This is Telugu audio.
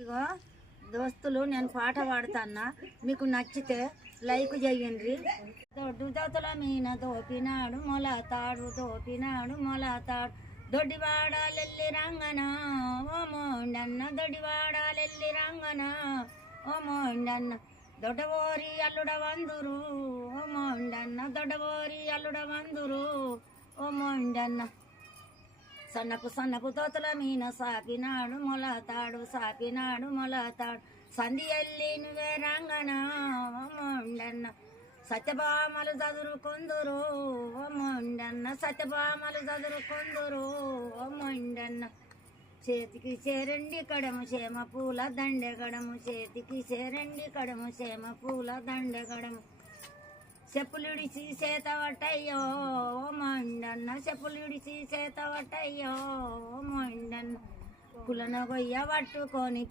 ఇగో దోస్తులు, నేను పాట పాడుతాన్నా, మీకు నచ్చితే లైక్ చేయండి. దొడ్డు దోతల మీన దోపినాడు మొలతాడు, దోపినాడు మొలతాడు, దొడ్డివాడాలెల్లి రంగన ఓ మోండన్న, దొడ్డివాడాలెల్లి రంగన ఓ మోండన్న, దొడ్డవోరి అల్లుడ వందురు ఓ మోండన్న, దొడ్డవోరి అల్లుడ వందురు ఓ మోండన్న. సన్నపు సన్నపు తోతల మీన సాపినాడు మొలతాడు, సాపినాడు మొలతాడు, సంధి ఎల్లి నువ్వే రంగన ఓ మోండన్న, సత్యభామలు చదురుకొందురు ఓ మోండన్న, సత్యభామలు చదురుకొందురు ఓ మోండన్న. చేతికి చేరండి కడము చేమ పూల దండెగడము, చేతికి చేరండి కడము చేమ పూల దండెగడము, చెప్పులుడిచి చేత పట్టయ్యో ఓ మోండన్న, చెప్పులుడిచి చేత పట్టయ్యో ఓ మోండన్న, కులన గొయ్య పట్టుకొని